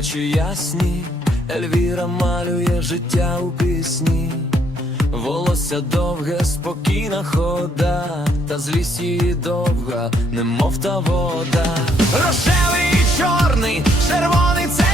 Очі ясні, Ельвіра малює життя у пісні, волосся довге, спокійна хода, та злість її довга, немов та вода. Рожевий і чорний, червоний це.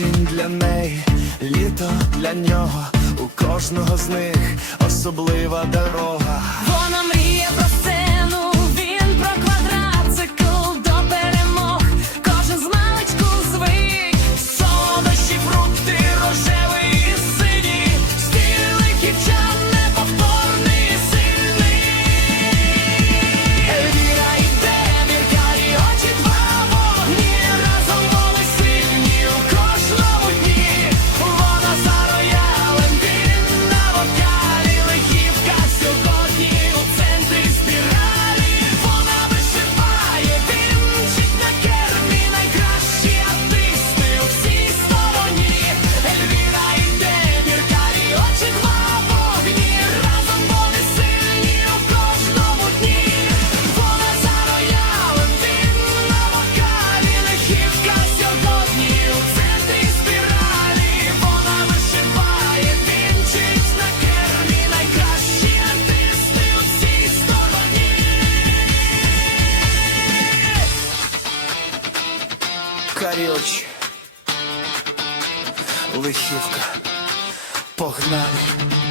Осінь для неї, літо для нього, у кожного з них особлива дорога. Вона мріє. тарілочі. Лихівка погнали.